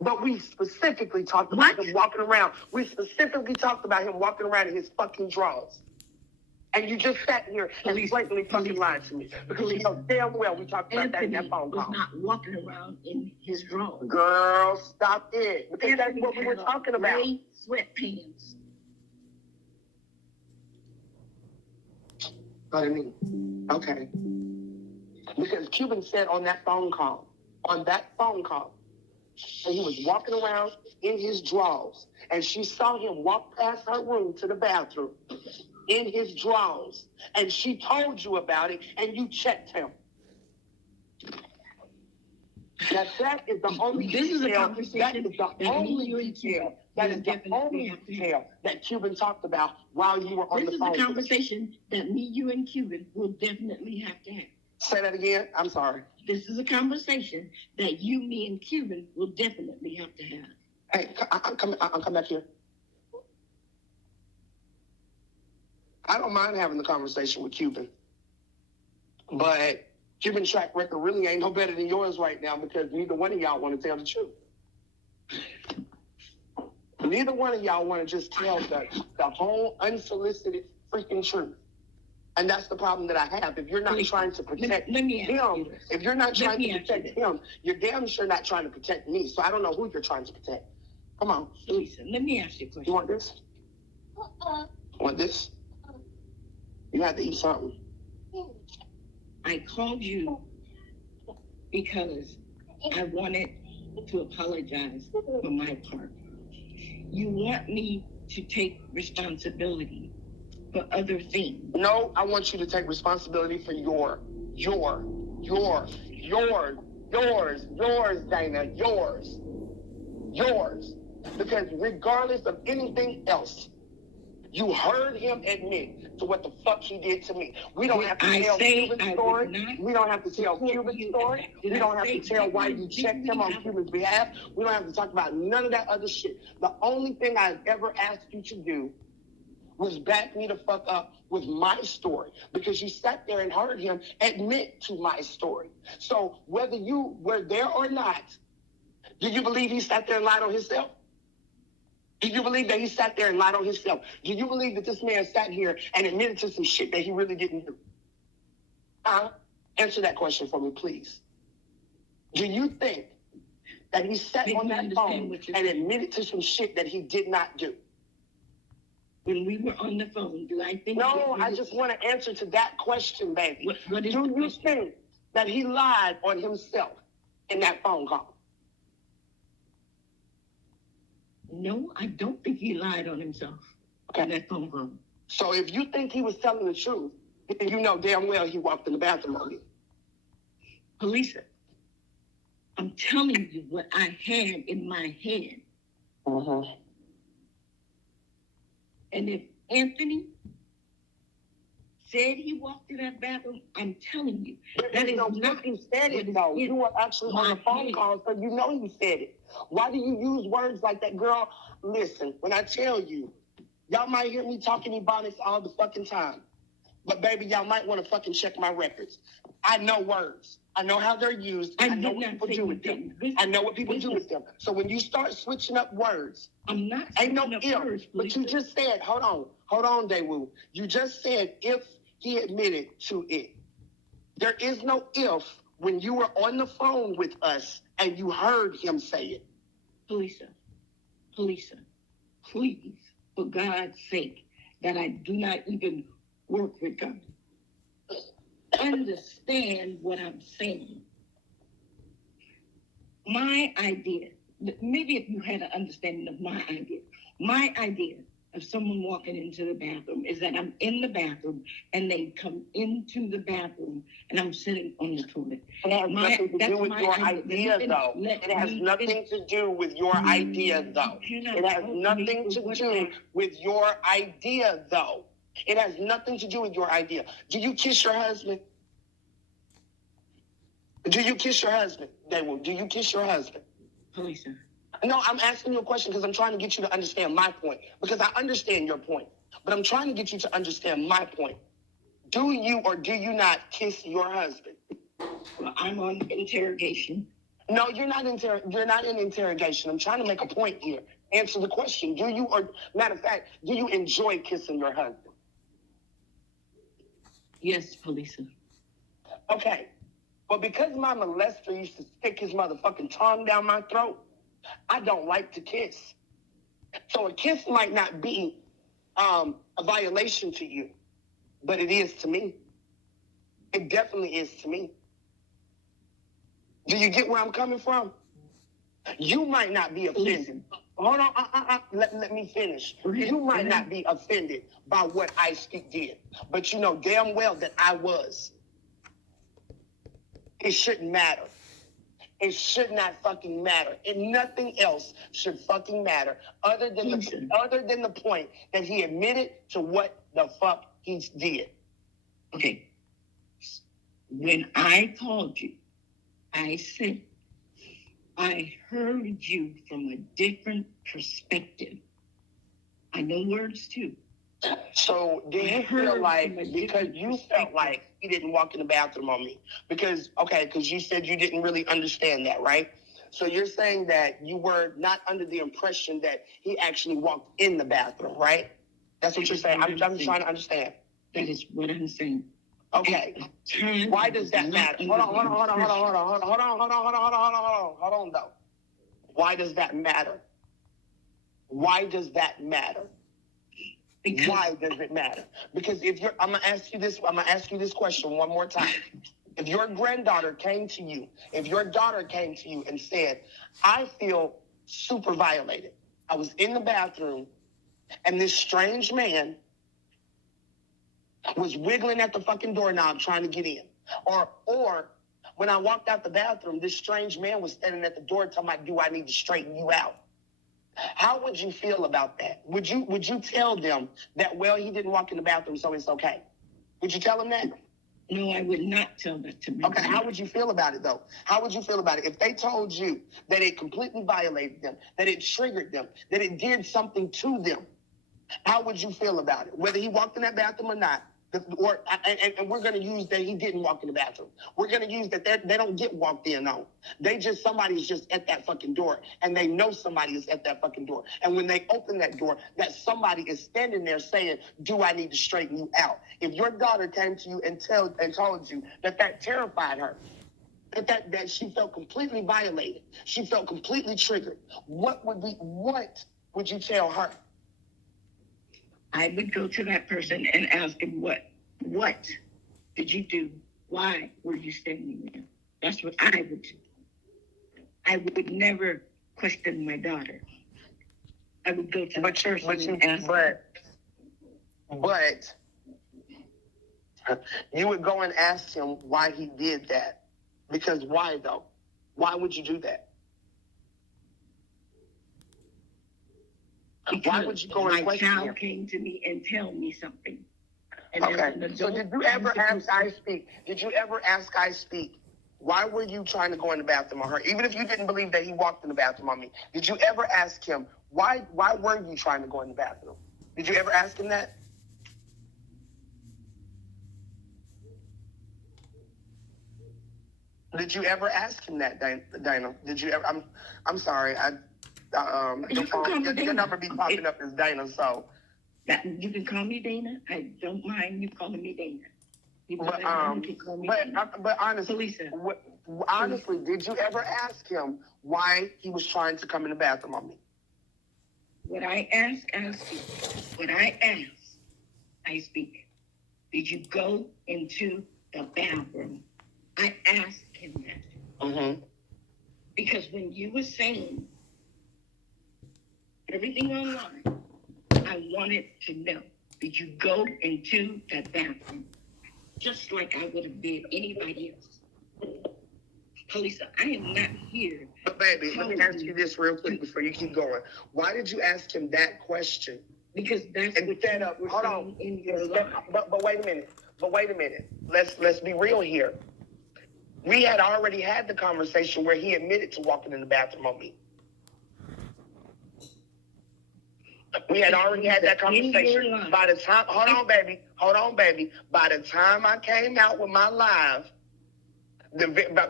But we specifically talked about him walking around. We specifically talked about him walking around in his fucking drawers. And you just sat here and blatantly fucking lied to me. Because you know damn well we talked about that in that phone call. Was not walking around in his drawers. Girl, stop it. Because that's what we were talking about. Gray sweatpants. What do you mean? Okay. Because Cuban said on that phone call, that he was walking around in his drawers, and she saw him walk past her room to the bathroom in his drawers, and she told you about it, and you checked him. That is the only detail. That is the only detail. That is the only detail that Cuban talked about while you were on the phone. This is a conversation that me, you, and Cuban will definitely have to have. Say that again. I'm sorry. This is a conversation that you, me, and Cuban will definitely have to have. Hey, I'll come back here. I don't mind having the conversation with Cuban, but Cuban track record really ain't no better than yours right now because neither one of y'all want to tell the truth. Neither one of y'all want to just tell the whole unsolicited freaking truth. And that's the problem that I have. If you're not trying to protect him, if you're not trying to protect him, you're damn sure not trying to protect me. So I don't know who you're trying to protect. Come on. Lisa, let me ask you a question. You want this? Want this? You have to eat something. I called you because I wanted to apologize for my part. You want me to take responsibility for other things. No, I want you to take responsibility for yours, Dana, yours. Because regardless of anything else, you heard him admit to what the fuck he did to me. We don't have to tell Cuban's story. We don't have to tell Cuban's story. We don't have to tell why you checked him on Cuban's behalf. We don't have to talk about none of that other shit. The only thing I've ever asked you to do was back me the fuck up with my story because you sat there and heard him admit to my story. So whether you were there or not, do you believe he sat there and lied on himself? Do you believe that he sat there and lied on himself? Do you believe that this man sat here and admitted to some shit that he really didn't do? Answer that question for me, please. Do you think that he sat on that phone and admitted to some shit that he did not do? When we were on the phone, do I think... No, I just want to answer to that question, baby. What is do you question? Think that he lied on himself in that phone call? No, I don't think he lied on himself in that phone call. So if you think he was telling the truth, then you know damn well he walked in the bathroom on you. Lisa, I'm telling you what I had in my hand. Mm-hmm. And if Anthony said he walked in that bathroom, I'm telling you, that is not... He said it, though. You were actually on the phone call, so you know he said it. Why do you use words like that? Girl, listen, when I tell you, y'all might hear me talking Ebonics all the fucking time. But, baby, y'all might want to fucking check my records. I know words. I know how they're used. I know what people do with them. I know what people do with them. So when you start switching up words, I'm not ain't no if. But you just said, hold on, Daewoo. You just said if he admitted to it. There is no if when you were on the phone with us and you heard him say it. Lisa, please, for God's sake, that I do not even work with God. Understand what I'm saying. My idea, maybe if you had an understanding of my idea of someone walking into the bathroom is that I'm in the bathroom and they come into the bathroom and I'm sitting on the toilet. It has nothing to do with your idea, though. It has nothing to do with your idea, though. It has nothing to do with your idea, though. It has nothing to do with your idea. Do you kiss your husband? Do you kiss your husband, Daewoo? Do you kiss your husband? Lisa. No, I'm asking you a question because I'm trying to get you to understand my point. Because I understand your point. But I'm trying to get you to understand my point. Do you or do you not kiss your husband? Well, I'm on interrogation. No, you're not in interrogation. I'm trying to make a point here. Answer the question. Do you, or matter of fact, do you enjoy kissing your husband? Yes, Polisa. Okay. But because my molester used to stick his motherfucking tongue down my throat, I don't like to kiss. So a kiss might not be a violation to you, but it is to me. It definitely is to me. Do you get where I'm coming from? You might not be offended. Hold on, let me finish. You might not be offended by what Ice Speak did, but you know damn well that I was. It shouldn't matter. It should not fucking matter. And nothing else should fucking matter other than the point that he admitted to what the fuck he did. Okay. When I called you, I said, I heard you from a different perspective. I know words too. So do you feel like, because you felt like he didn't walk in the bathroom on me, because you said you didn't really understand that, right? So you're saying that you were not under the impression that he actually walked in the bathroom, right? That's what you're saying. I'm trying to understand. That is what I'm saying. Okay. Why does that matter? Hold on though. Why does that matter? Why does that matter? Because why does it matter? Because I'm gonna ask you this question one more time. If your granddaughter came to you, if your daughter came to you and said, I feel super violated. I was in the bathroom and this strange man was wiggling at the fucking doorknob trying to get in. Or when I walked out the bathroom, this strange man was standing at the door talking about, do I need to straighten you out? How would you feel about that? Would you tell them that, well, he didn't walk in the bathroom, so it's okay? Would you tell them that? No, I would not tell that to me. Okay, how would you feel about it, though? How would you feel about it if they told you that it completely violated them, that it triggered them, that it did something to them? How would you feel about it? Whether he walked in that bathroom or not? And we're going to use that he didn't walk in the bathroom. We're going to use that they don't get walked in on. Somebody's just at that fucking door, and they know somebody is at that fucking door. And when they open that door, that somebody is standing there saying, do I need to straighten you out? If your daughter came to you and told you that terrified her, that she felt completely violated, she felt completely triggered, what would you tell her? I would go to that person and ask him, what did you do? Why were you standing there? That's what I would do. I would never question my daughter. I would go to the person and ask But you would go and ask him why he did that. Because why, though? Why would you do that? Why would you go and question him? My child came to me and tell me something. And okay. So did you ever ask I Speak? Did you ever ask I Speak? Why were you trying to go in the bathroom on her? Even if you didn't believe that he walked in the bathroom on me, did you ever ask him why were you trying to go in the bathroom? Did you ever ask him that? Did you ever ask him that, Dana? Did you ever? I'm sorry. Your number be popping up as Dana, so. You can call me Dana. I don't mind you calling me Dana. But honestly, did you ever ask him why he was trying to come in the bathroom on me? What I ask, I speak. Did you go into the bathroom? I asked him that. Mm-hmm. Because when you were saying everything online, I wanted to know, did you go into the bathroom? Just like I would have did anybody else. Polisa, I am not here. But baby, let me ask you this real quick before you keep going. Why did you ask him that question? Because that's instead of, hold on. But wait a minute. Let's be real here. We had already had the conversation where he admitted to walking in the bathroom on me. We had already had that conversation. By the time, hold on, baby. By the time I came out with my live,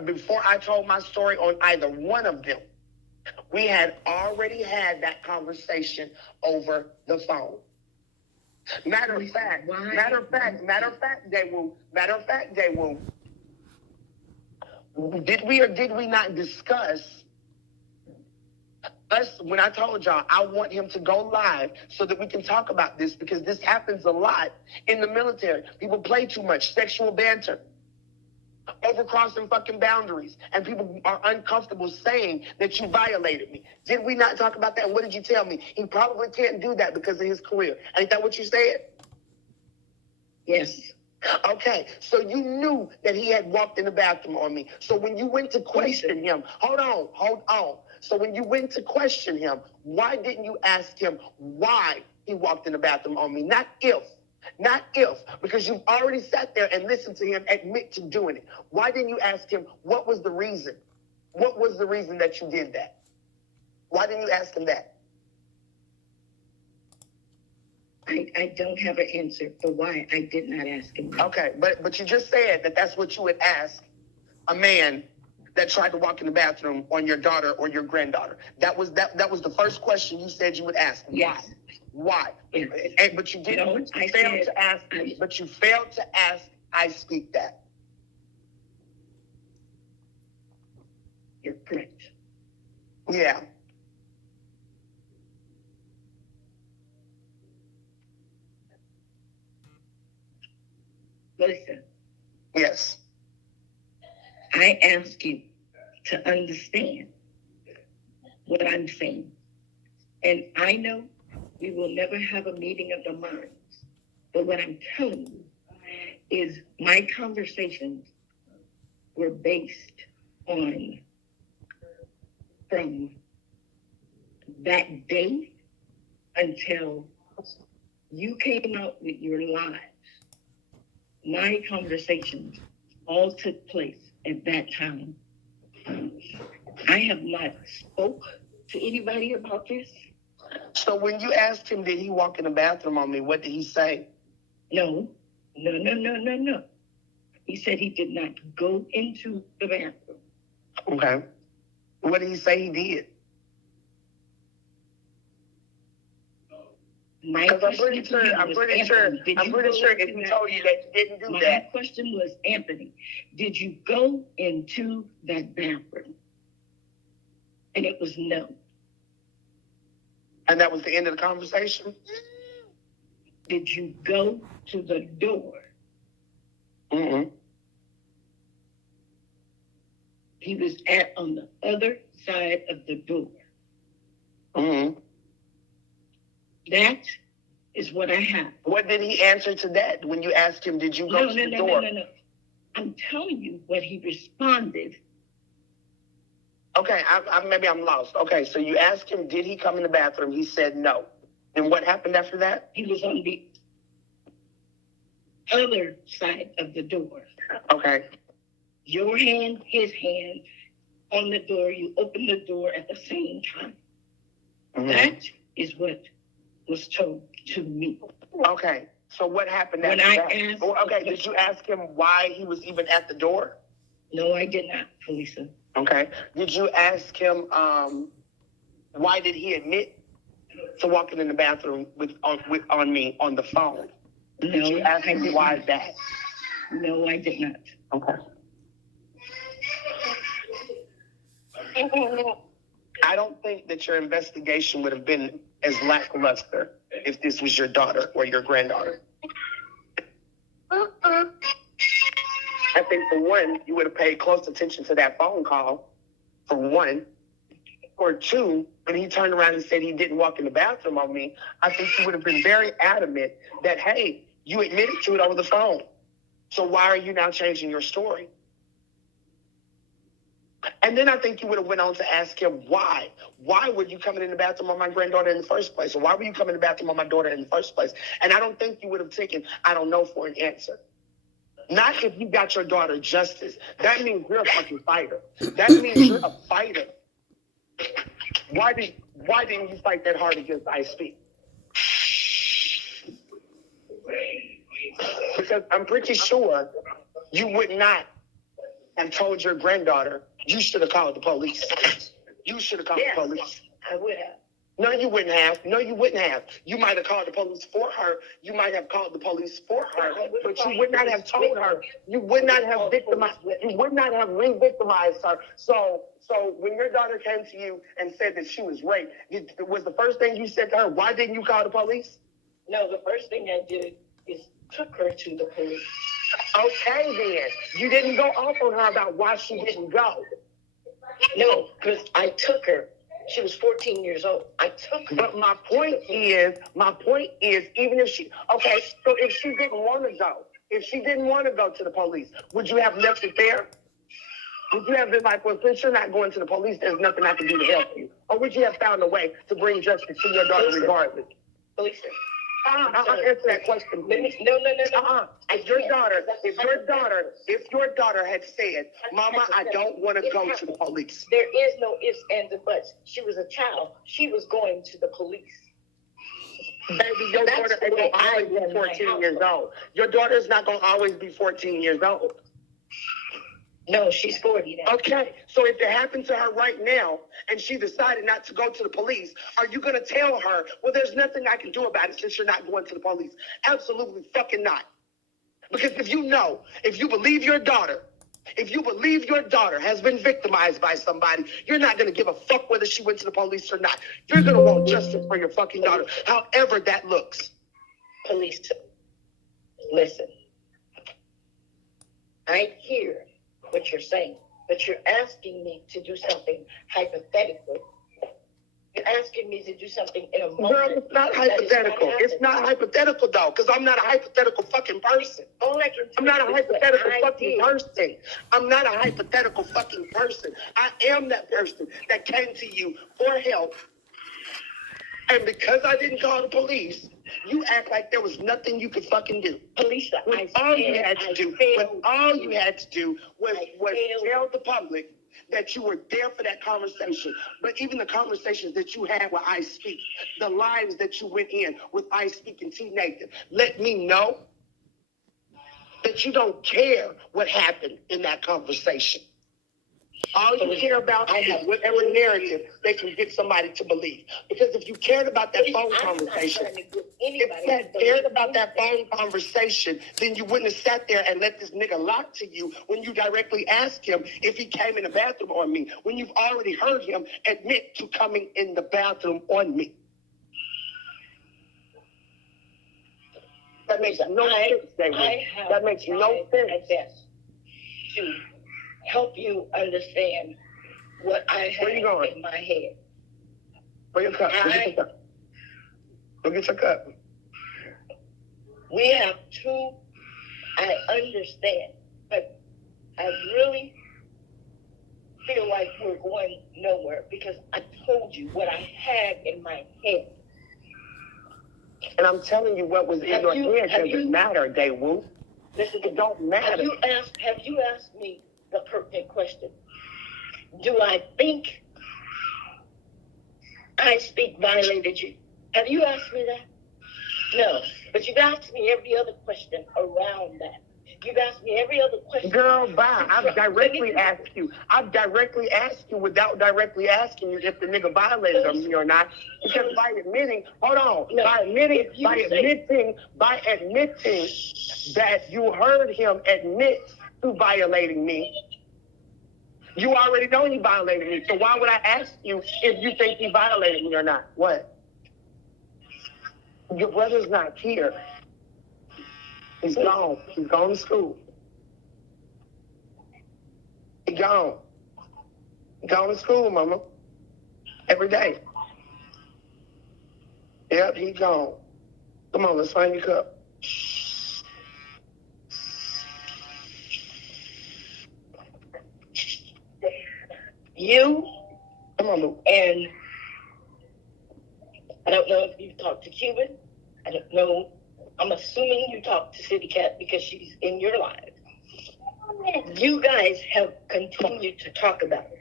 Before I told my story on either one of them, we had already had that conversation over the phone. Matter of fact, Daewoo, did we or did we not discuss us when I told y'all I want him to go live so that we can talk about this, because this happens a lot in the military. People play too much, sexual banter, overcrossing fucking boundaries, and people are uncomfortable saying that you violated me. Did we not talk about that? And what did you tell me? He probably can't do that because of his career. Ain't that what you said? Yes. Okay, so you knew that he had walked in the bathroom on me. So when you went to question him, hold on. So when you went to question him, why didn't you ask him why he walked in the bathroom on me? Not if, because you've already sat there and listened to him admit to doing it. Why didn't you ask him what was the reason? What was the reason that you did that? Why didn't you ask him that? I don't have an answer for why I did not ask him that. Okay, but you just said that that's what you would ask a man that tried to walk in the bathroom on your daughter or your granddaughter. That was the first question you said you would ask. Yes. Why? Yes. But you didn't. No, but you failed to ask. I speak that. You're correct. Yeah. Listen. Yes. I ask you to understand what I'm saying. And I know we will never have a meeting of the minds. But what I'm telling you is my conversations were based on from that day until you came out with your lives. My conversations all took place at that time. I have not spoke to anybody about this. So when you asked him, did he walk in the bathroom on me, what did he say? No. He said he did not go into the bathroom. Okay. What did he say he did? Because I'm pretty sure if he told you that you didn't do that. My question was, Anthony, did you go into that bathroom? And it was no. And that was the end of the conversation? Did you go to the door? Mm-hmm. He was on the other side of the door. Mm-hmm. That is what I have. What did he answer to that when you asked him, did you go to the door? No. I'm telling you what he responded. Okay, maybe I'm lost. Okay, so you asked him, did he come in the bathroom? He said no. And what happened after that? He was on the other side of the door. Okay. Your hand, his hand on the door. You opened the door at the same time. Mm-hmm. That is what was told to me. Okay. So what happened after that? Did you ask him why he was even at the door? No, I did not, Felisa. Okay. Did you ask him why did he admit to walking in the bathroom on me on the phone? No, did you ask him why that? No, I did not. Okay. I don't think that your investigation would have been as lackluster if this was your daughter or your granddaughter. I think, for one, you would have paid close attention to that phone call, for one. Or two, when he turned around and said he didn't walk in the bathroom on me, I think you would have been very adamant that, hey, you admitted to it over the phone. So why are you now changing your story? And then I think you would have went on to ask him why. Why were you coming in the bathroom on my granddaughter in the first place? Or why were you coming in the bathroom on my daughter in the first place? And I don't think you would have taken, I don't know, for an answer. Not if you got your daughter justice. That means you're a fucking fighter. That means you're a fighter. Why didn't you fight that hard against ISP? Because I'm pretty sure you would not and told your granddaughter, you should have called the police. You should have called the police. I would have. No, you wouldn't have. No, you wouldn't have. You might have called the police for her. You might have called the police for her, but you would not have told her. You would not have victimized. You would not have re-victimized her. So when your daughter came to you and said that she was raped, was the first thing you said to her, why didn't you call the police? No, the first thing I did is took her to the police. Okay, then. You didn't go off on her about why she didn't go. No, because I took her. She was 14 years old. I took her. But my point is, even if she, okay, so if she didn't want to go to the police, would you have left it there? Would you have been like, well, since you're not going to the police, there's nothing I can do to help you? Or would you have found a way to bring justice to your daughter regardless? Police. Answer that question. No. If your daughter had said, Mama, I don't want to go to the police. There is no ifs, ands, and buts. She was a child. She was going to the police. Baby, your daughter ain't going to always be 14 years old. Your daughter's not going to always be 14 years old. No, she's 40 now. Okay, so if it happened to her right now and she decided not to go to the police, are you going to tell her, well, there's nothing I can do about it since you're not going to the police? Absolutely fucking not. Because if you believe your daughter has been victimized by somebody, you're not going to give a fuck whether she went to the police or not. You're going to want justice for your fucking daughter, however that looks. Police, listen. I hear what you're saying, but you're asking me to do something hypothetical. You're asking me to do something in a moment. Girl, it's not hypothetical. It's not hypothetical, though, because I'm not a hypothetical fucking person. I'm not a hypothetical fucking person. I'm not a hypothetical fucking person. I am that person that came to you for help. And because I didn't call the police, you act like there was nothing you could fucking do. Police, all you had to do was tell the public that you were there for that conversation. But even the conversations that you had with I Speak, the lives that you went in with I Speak and T. Nathan, let me know that you don't care what happened in that conversation. All you care about is whatever narrative they can get somebody to believe. Because if you cared about that phone conversation, then you wouldn't have sat there and let this nigga lie to you when you directly asked him if he came in the bathroom on me, when you've already heard him admit to coming in the bathroom on me. That makes no sense, David. That makes no sense. To help you understand what I have in my head. Bring your cup. Go get your cup. We have two, I understand, but I really feel like we're going nowhere because I told you what I had in my head. And I'm telling you what was in your head doesn't matter, Daewoo. Listen, it don't matter. Have you asked me the pertinent question? Do I think I Speak violated you? Have you asked me that? No, but you've asked me every other question around that. You've asked me every other question. Girl, bye. I've directly asked you without directly asking you if the nigga violated me or not. Because by admitting that you heard him admit to violating me, you already know he violated me. So why would I ask you if you think he violated me or not? What? Your brother's not here. He's gone. He's gone to school. He's gone. He's gone to school, Mama. Every day. Yep, he's gone. Come on, let's find your cup. You Come on, Lou. And I don't know if you've talked to Cuban. I don't know. I'm assuming you talked to City Cat because she's in your life. You guys have continued to talk about it.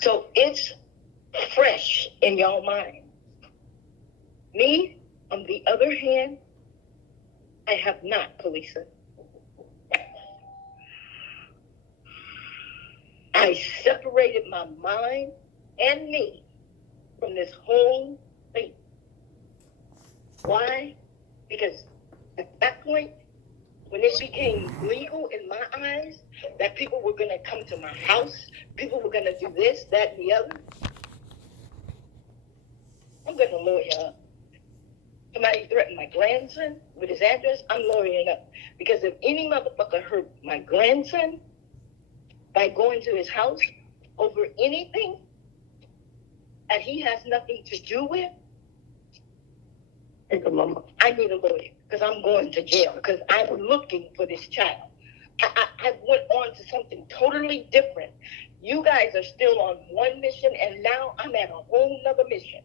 So it's fresh in your mind. Me, on the other hand, I have not, Polisa. I separated my mind and me from this whole thing. Why? Because at that point, when it became legal in my eyes that people were going to come to my house, people were going to do this, that, and the other, I'm going to lawyer up. Somebody threatened my grandson with his address, I'm lawyering up. Because if any motherfucker hurt my grandson by going to his house over anything that he has nothing to do with, I need a lawyer because I'm going to jail because I'm looking for this child. I went on to something totally different. You guys are still on one mission, and now I'm at a whole nother mission.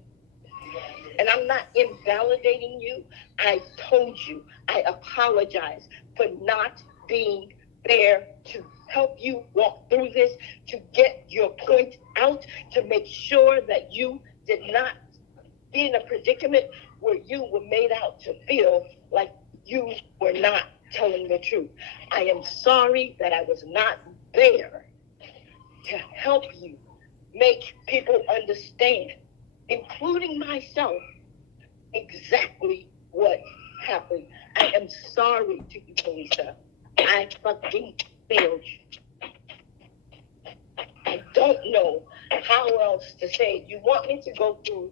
And I'm not invalidating you. I told you, I apologize for not being there to help you walk through this, to get your point out, to make sure that you did not be in a predicament where you were made out to feel like you were not telling the truth. I am sorry that I was not there to help you make people understand, including myself, exactly what happened. I am sorry to you, Lisa. I fucking failed you. I don't know how else to say it. You want me to go through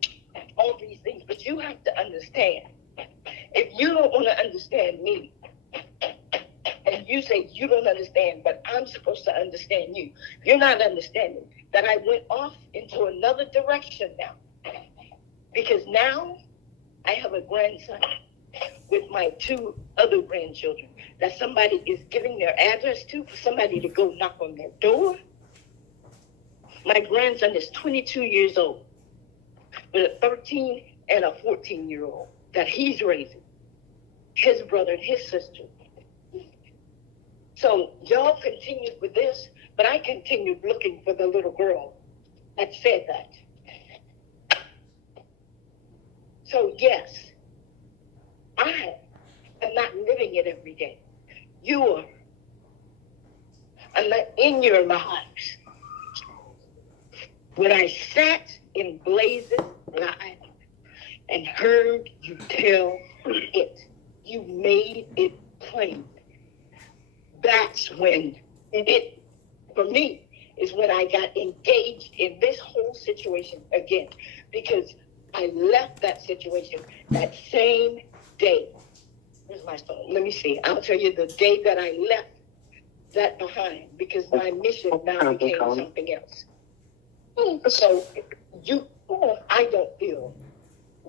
all these things, but you have to understand. If you don't want to understand me, and you say you don't understand, but I'm supposed to understand you, you're not understanding that I went off into another direction now. Because now I have a grandson with my 2 other grandchildren that somebody is giving their address to for somebody to go knock on their door. My grandson is 22 years old with a 13 and a 14-year-old that he's raising, his brother and his sister. So y'all continued with this, but I continued looking for the little girl that said that. So yes, I am not living it every day. You are. I'm not in your lives. When I sat in Blaze's live and heard you tell it, you made it plain. That's when it, for me, is when I got engaged in this whole situation again. Because I left that situation that same day. Where's my phone? Let me see. I'll tell you the day that I left that behind, because my mission now became something else. So I don't feel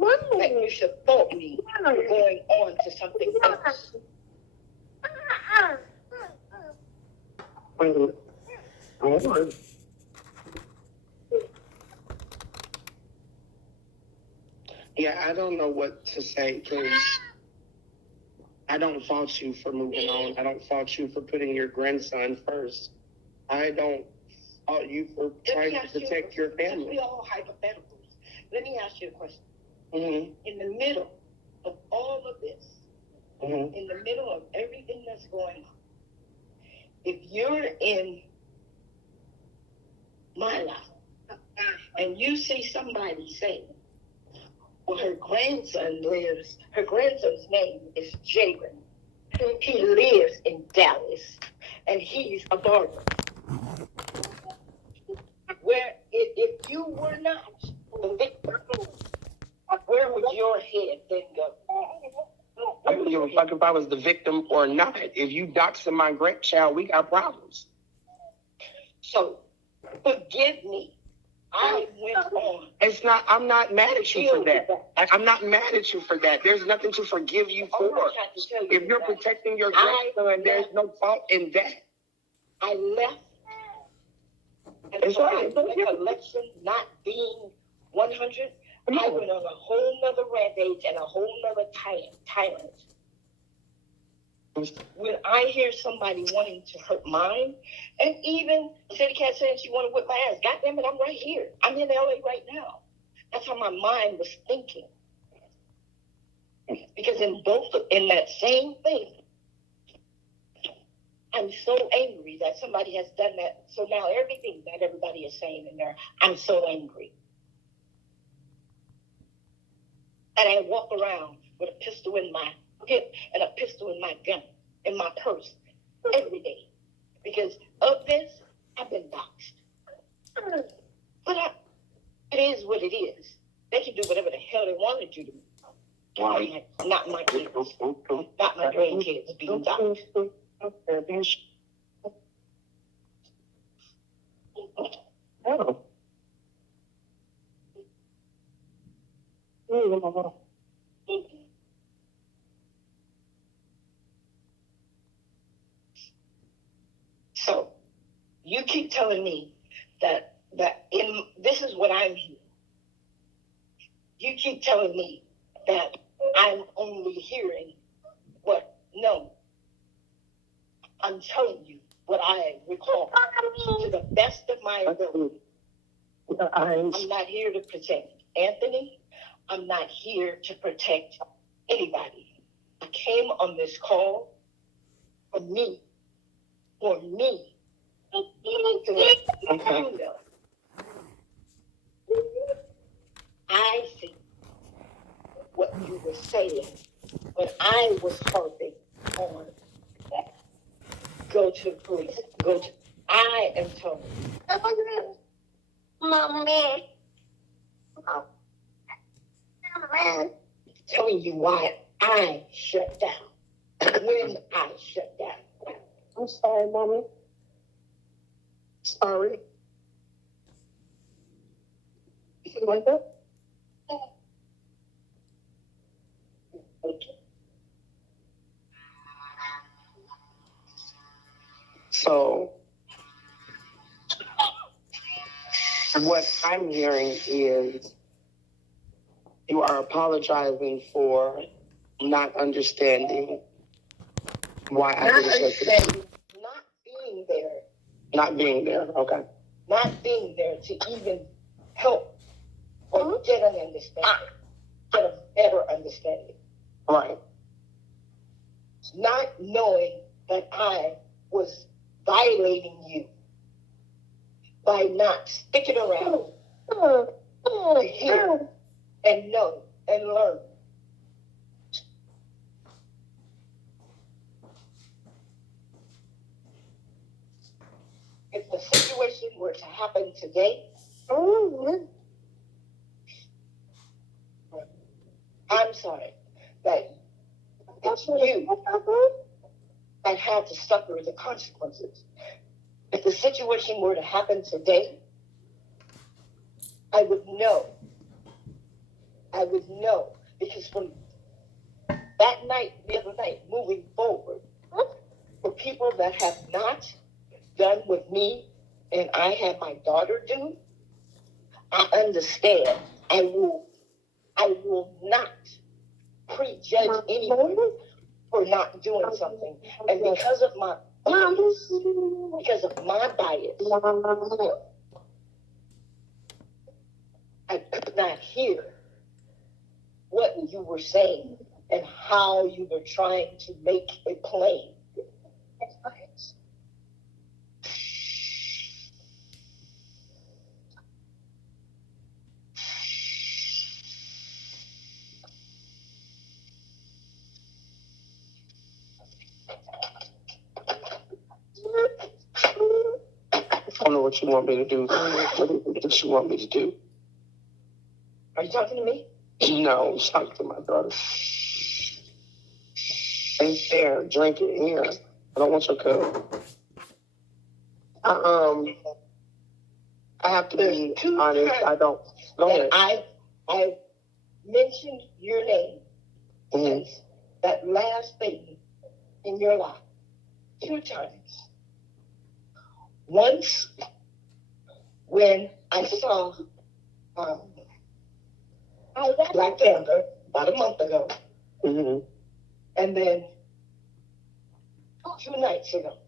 that you should fault me for going on to something else. Yeah, I don't know what to say because I don't fault you for moving on. I don't fault you for putting your grandson first. I don't fault you for trying to protect your family. We all hypotheticals. Let me ask you a question. Mm-hmm. In the middle of all of this, Mm-hmm. in the middle of everything that's going on, if you're in my life and you see somebody say, well, her grandson's name is Jalen. He lives in Dallas and he's a barber. Where if you were not the victim, where would your head then go? I don't give a fuck if I was the victim or not. If you doxing my grandchild, we got problems. So, forgive me. I went on. I'm not mad at you for that. I'm not mad at you for that. There's nothing to forgive you for. If you're protecting your grandson, there's no fault in that. I left. And so my recollection not being 100, I went on a whole nother rampage and a whole nother tyrant. When I hear somebody wanting to hurt mine, and even City Cat saying she want to whip my ass, goddamn it, I'm right here. I'm in LA right now. That's how my mind was thinking. Because in that same thing, I'm so angry that somebody has done that. So now everything that everybody is saying in there, I'm so angry. And I walk around with a pistol in my hip and a pistol in my gun, in my purse, every day. Because of this, I've been doxxed. But it is what it is. They can do whatever the hell they want to do to me. Why? Not my kids. Not my grandkids being doxxed. Oh. So you keep telling me that this is what I'm hearing. You keep telling me that I'm only hearing what no. I'm telling you what I recall to the best of my ability. I'm not here to protect Anthony. I'm not here to protect anybody. I came on this call for me. To let you know. I see what you were saying when I was harping on go to the police. I am told. Mommy. Telling you why I shut down. When I shut down. I'm sorry, Mommy. Sorry. You like that? So, what I'm hearing is you are apologizing for not understanding why I didn't shut down. Not being there. Not being there, okay. Not being there to even help or get an understanding. Get a better understanding. Right. Not knowing that I was violating you by not sticking around to hear and know and learn. If the situation were to happen today, I'm sorry that it's you that had to suffer the consequences. If the situation were to happen today, I would know. Because from that night, the other night, moving forward, for people that have not done what me and I had my daughter do, I understand. I will not prejudge anyone for not doing something. And because of my bias, I could not hear what you were saying and how you were trying to make it plain. I don't know what you want me to do. What you want me to do? Are you talking to me? No, I'm talking to my daughter. Ain't there, drink it here. I don't want your cup. I have to be honest. I don't. Go ahead. I mentioned your name since that last thing in your life 2 times. Once when I saw Black Panther about a month ago, and then 2 nights ago,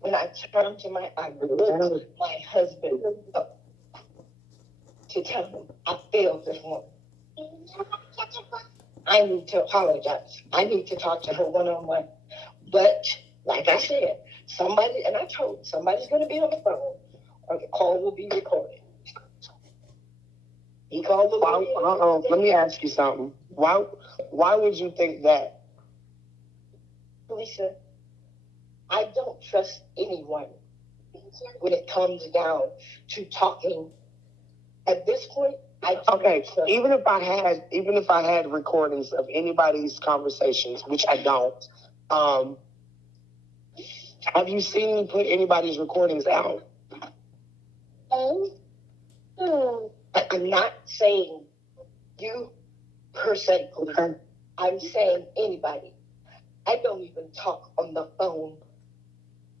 when I turned to I looked my husband up to tell him I failed this woman. I need to apologize. I need to talk to her one-on-one. But like I said, somebody, and I told somebody's going to be on the phone, or the call will be recorded. He called the lawyer. Let me ask you something. Why would you think that? Lisa, I don't trust anyone when it comes down to talking. At this point, even if I had recordings of anybody's conversations, which I don't, have you seen me put anybody's recordings out? I'm not saying you per se, okay. I'm saying anybody. I don't even talk on the phone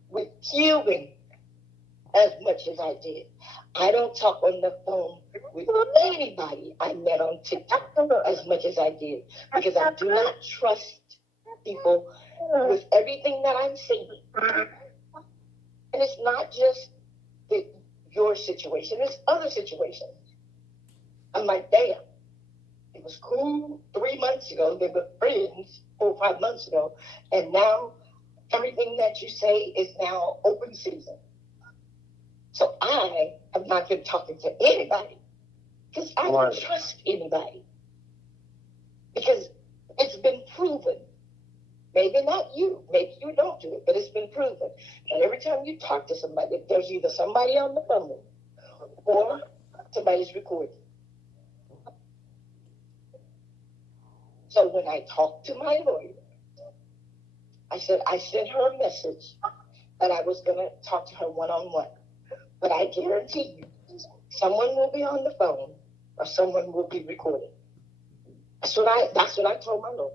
with Cuban as much as I did. I don't talk on the phone with anybody I met on TikTok as much as I did, because I do not trust people with everything that I'm seeing. And it's not just your situation, it's other situations. I'm like, damn, it was cool 3 months ago. They were friends 4 or 5 months ago. And now everything that you say is now open season. So I have not been talking to anybody because I don't trust anybody. Because it's been proven. Maybe not you. Maybe you don't do it, but it's been proven. And every time you talk to somebody, there's either somebody on the phone or somebody's recording. So when I talked to my lawyer, I said I sent her a message that I was going to talk to her one-on-one. But I guarantee you, someone will be on the phone or someone will be recording. That's what I told my lawyer,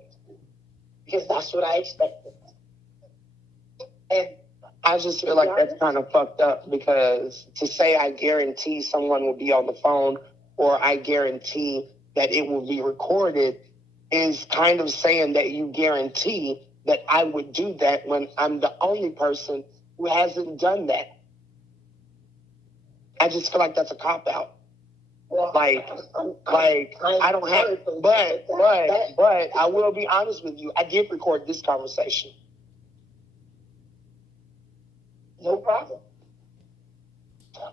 because that's what I expected. And I just feel like that's kind of fucked up, because to say I guarantee someone will be on the phone or I guarantee that it will be recorded is kind of saying that you guarantee that I would do that when I'm the only person who hasn't done that. I just feel like that's a cop-out. Well, I don't have, but I will be honest with you. I did record this conversation. No problem.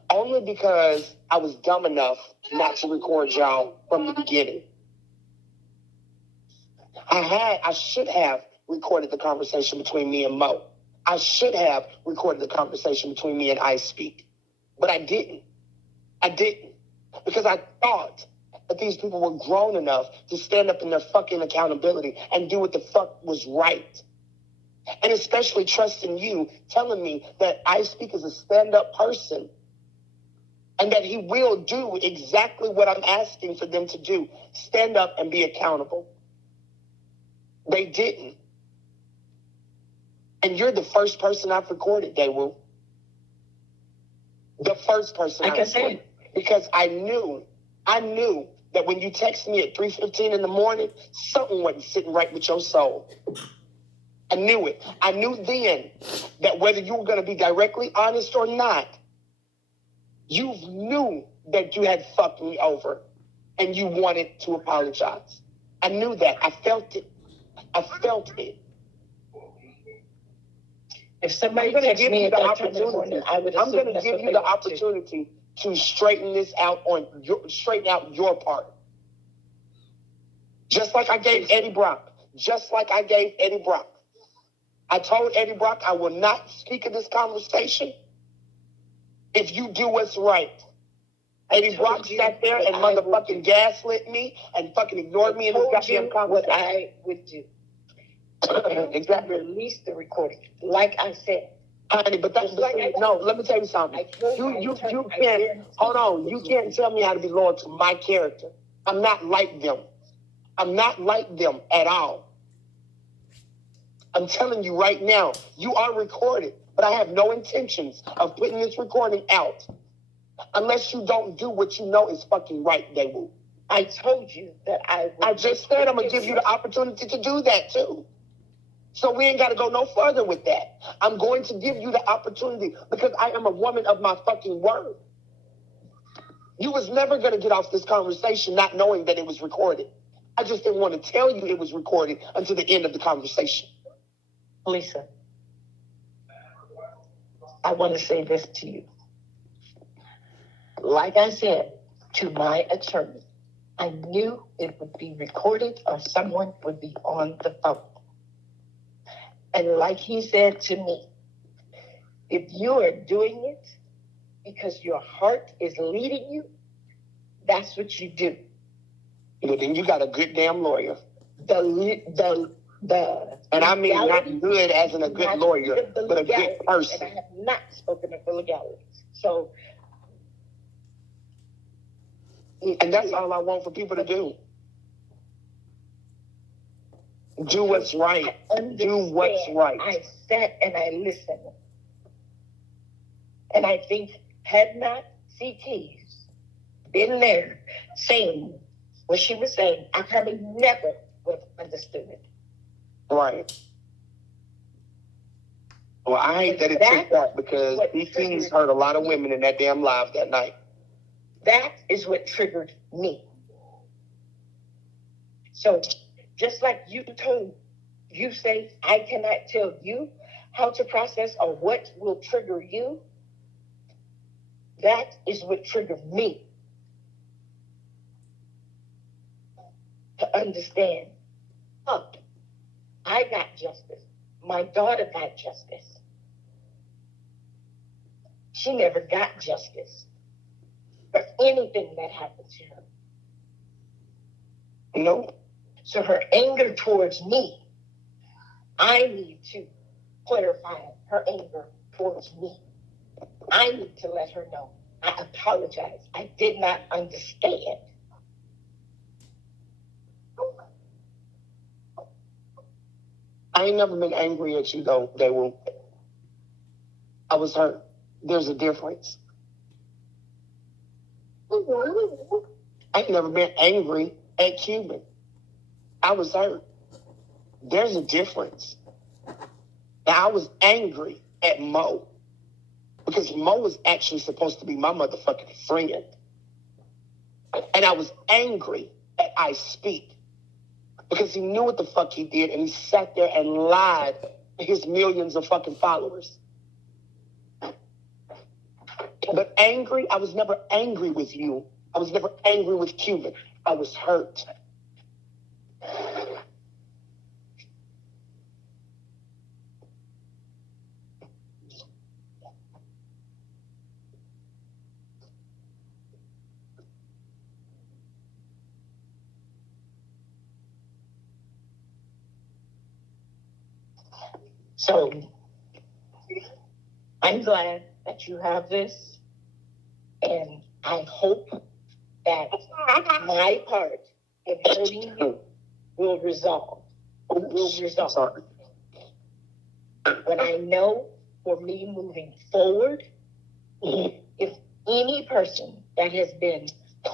Only because I was dumb enough not to record y'all from the beginning. I should have recorded the conversation between me and Mo. I should have recorded the conversation between me and I Speak. But I didn't. Because I thought that these people were grown enough to stand up in their fucking accountability and do what the fuck was right. And especially trusting you, telling me that I Speak as a stand-up person and that he will do exactly what I'm asking for them to do. Stand up and be accountable. They didn't. And you're the first person I've recorded, Daewoo. The first person I've recorded. Because I knew that when you text me at 3:15 in the morning, something wasn't sitting right with your soul. I knew it. I knew then that whether you were going to be directly honest or not, you knew that you had fucked me over and you wanted to apologize. I knew that. I felt it. If somebody texts me at that time in the morning, I would I'm going to give you the opportunity to straighten this out straighten out your part. Just like I gave Eddie Brock. I told Eddie Brock I will not speak of this conversation if you do what's right. Eddie Brock sat there and motherfucking gaslit me and fucking ignored me in this goddamn conversation. What I would do. Exactly. Release the recording. Like I said. Honey, but that's no, let me tell you something. You can't, hold on, you can't tell me how to be loyal to my character. I'm not like them. I'm not like them at all. I'm telling you right now, you are recorded, but I have no intentions of putting this recording out unless you don't do what you know is fucking right, Daewoo. I told you that I just said I'm going to give you the opportunity to do that too. So we ain't got to go no further with that. I'm going to give you the opportunity because I am a woman of my fucking word. You was never going to get off this conversation not knowing that it was recorded. I just didn't want to tell you it was recorded until the end of the conversation. Lisa, I want to say this to you. Like I said to my attorney, I knew it would be recorded or someone would be on the phone. And like he said to me, if you are doing it because your heart is leading you, that's what you do. Well, then you got a good damn lawyer. And I mean not good as in a good lawyer, but a good person. And I have not spoken of the legalities. So, and that's all I want for people to do. Do what's right. Do what's right. I sat and I listened. And I think had not CT's been there saying what she was saying, I probably never would have understood it. Right. Well, I hate that it took that because these things hurt a lot of women in that damn live that night. That is what triggered me. So just like you say, I cannot tell you how to process or what will trigger you. That is what triggered me. To understand, I got justice. My daughter got justice. She never got justice for anything that happened to her. No. So her anger towards me, I need to clarify her anger towards me. I need to let her know. I apologize. I did not understand. I ain't never been angry at you, though, Daewoo. I was hurt. There's a difference. I ain't never been angry at Cuban. I was hurt. There's a difference. Now, I was angry at Mo because Mo was actually supposed to be my motherfucking friend. And I was angry at I Speak because he knew what the fuck he did and he sat there and lied to his millions of fucking followers. But angry, I was never angry with you. I was never angry with Cuban. I was hurt. So I'm glad that you have this, and I hope that my part in hurting you will resolve. But I know for me moving forward, if any person that has been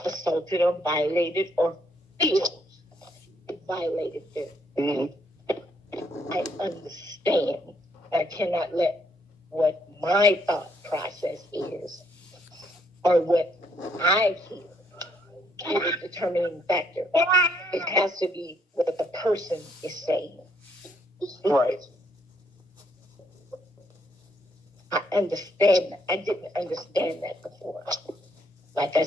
assaulted or violated or feels violated them, I understand. I cannot let what my thought process is or what I feel be the determining factor. It has to be what the person is saying. Right. I understand. I didn't understand that before. Like I